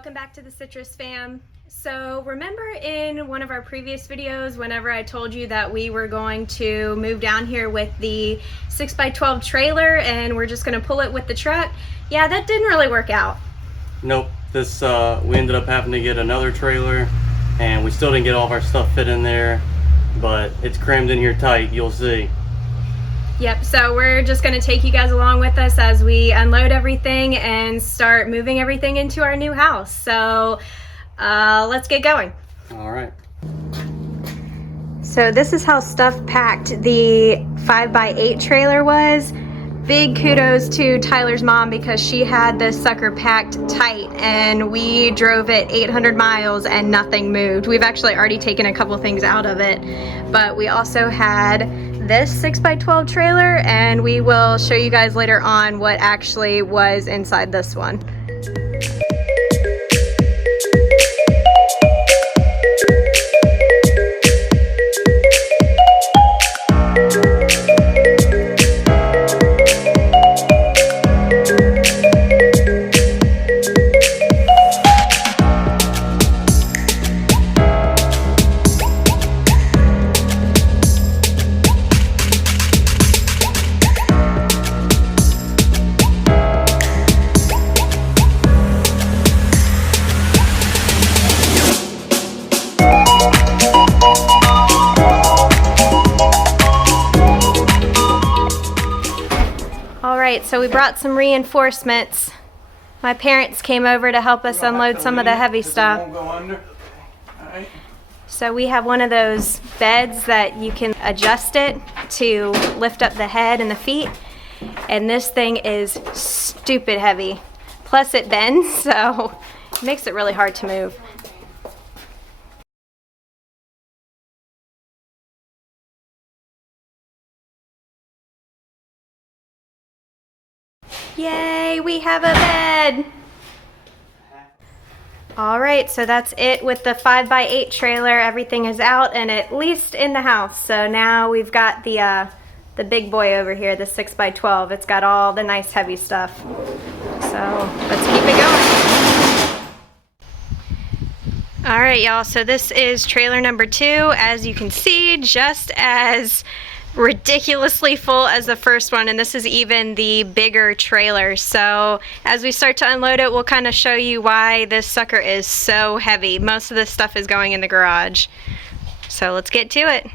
welcome back to the Citrus fam. So remember in one of our previous videos whenever I told you that we were going to move down here with the 6x12 trailer and we're just going to pull it with the truck? Yeah, that didn't really work out. Nope. This we ended up having to get another trailer and we still didn't get all of our stuff fit in there, but it's crammed in here tight, you'll see. Yep, so we're just going to take you guys along with us as we unload everything and start moving everything into our new house. So let's get going. All right. So this is how stuff packed the 5x8 trailer was. Big kudos to Tyler's mom because she had this sucker packed tight and we drove it 800 miles and nothing moved. We've actually already taken a couple things out of it, but we also had this 6x12 trailer and we will show you guys later on what actually was inside this one. Alright, so we brought some reinforcements. My parents came over to help us unload some of the heavy stuff. So we have one of those beds that you can adjust it to lift up the head and the feet. And this thing is stupid heavy. Plus it bends, so it makes it really hard to move. Yay, we have a bed! Alright, so that's it with the 5x8 trailer. Everything is out and at least in the house. So now we've got the big boy over here, the 6x12. It's got all the nice heavy stuff. So let's keep it going. Alright y'all, so this is trailer number 2. As you can see, just as ridiculously full as the first one, and this is even the bigger trailer. So as we start to unload it, we'll kind of show you why this sucker is so heavy. Most of this stuff is going in the garage. So let's get to it.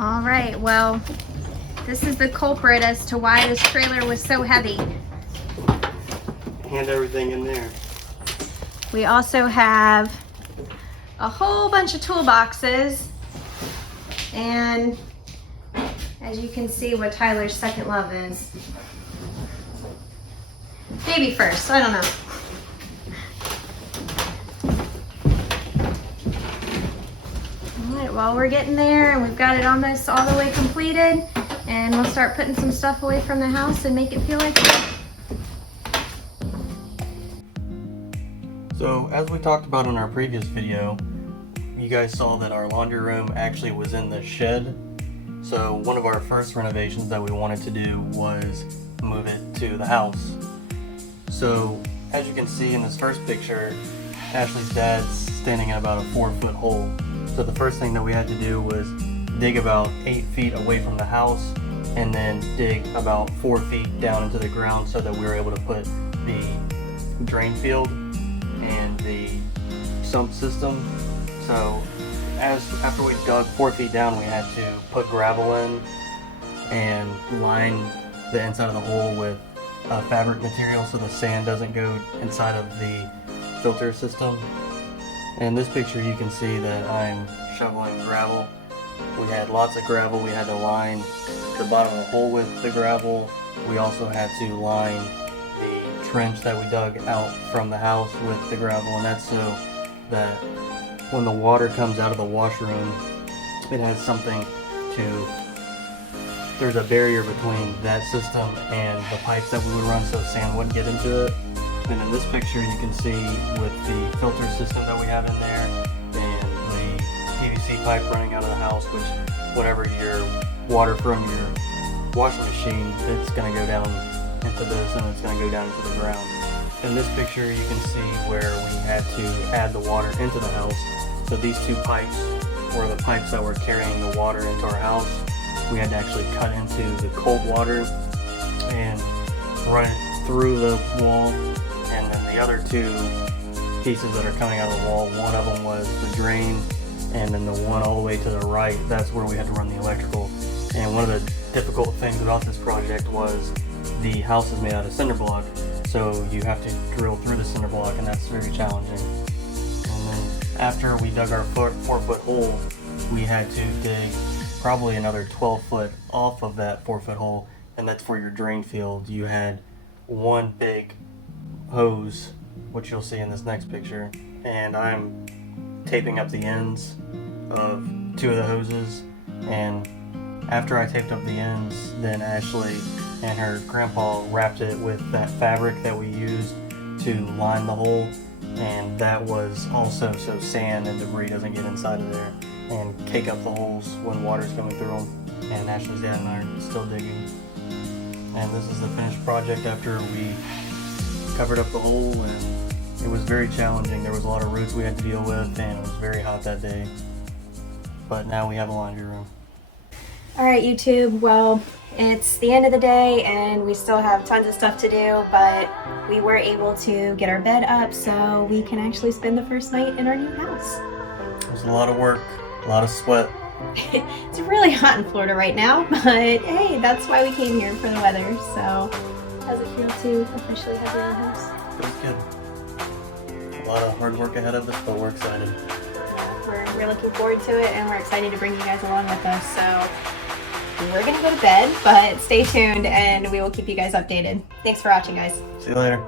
Alright, well, this is the culprit as to why this trailer was so heavy. Hand everything in there. We also have a whole bunch of toolboxes, and as you can see what Tyler's second love is. Baby first, I don't know. Alright, well we're getting there and we've got it almost all the way completed, and we'll start putting some stuff away from the house and make it feel like that. So as we talked about in our previous video, you guys saw that our laundry room actually was in the shed. So one of our first renovations that we wanted to do was move it to the house. So as you can see in this first picture, Ashley's dad's standing in about a 4-foot hole. So the first thing that we had to do was dig about 8 feet away from the house and then dig about 4 feet down into the ground so that we were able to put the drain field and the sump system. So after we dug 4 feet down, we had to put gravel in and line the inside of the hole with fabric material so the sand doesn't go inside of the filter system. In this picture you can see that I'm shoveling gravel. We had lots of gravel. We had to line the bottom of the hole with the gravel. We also had to line the trench that we dug out from the house with the gravel, and that's so that when the water comes out of the washroom, it has something to there's a barrier between that system and the pipes that we would run, so sand wouldn't get into it. And in this picture you can see with the filter system that we have in there and the PVC pipe running out of the house, which whenever your water from your washing machine, it's going to go down into this and it's going to go down into the ground. In this picture you can see where we had to add the water into the house. So these two pipes were the pipes that were carrying the water into our house. We had to actually cut into the cold water and run it through the wall. And then the other two pieces that are coming out of the wall, one of them was the drain, and then the one all the way to the right, that's where we had to run the electrical. And one of the difficult things about this project was the house is made out of cinder block, so you have to drill through the cinder block, and that's very challenging. And then after we dug our 4-foot hole, we had to dig probably another 12 foot off of that 4-foot hole, and that's for your drain field. You had one big hose, which you'll see in this next picture, and I'm taping up the ends of 2 of the hoses. And after I taped up the ends, then Ashley and her grandpa wrapped it with that fabric that we used to line the hole, and that was also so sand and debris doesn't get inside of there and cake up the holes when water's coming through them. And Ashley's dad and I are still digging. And this is the finished project after we covered up the hole, and it was very challenging. There was a lot of roots we had to deal with, and it was very hot that day. But now we have a laundry room. Alright YouTube, well, it's the end of the day and we still have tons of stuff to do, but we were able to get our bed up so we can actually spend the first night in our new house. It was a lot of work, a lot of sweat. It's really hot in Florida right now, but hey, that's why we came here, for the weather. So, how's it feel to officially have your own house? Feels good. A lot of hard work ahead of us, but we're excited. We're looking forward to it, and we're excited to bring you guys along with us. So, we're gonna go to bed, but stay tuned and we will keep you guys updated. Thanks for watching, guys. See you later.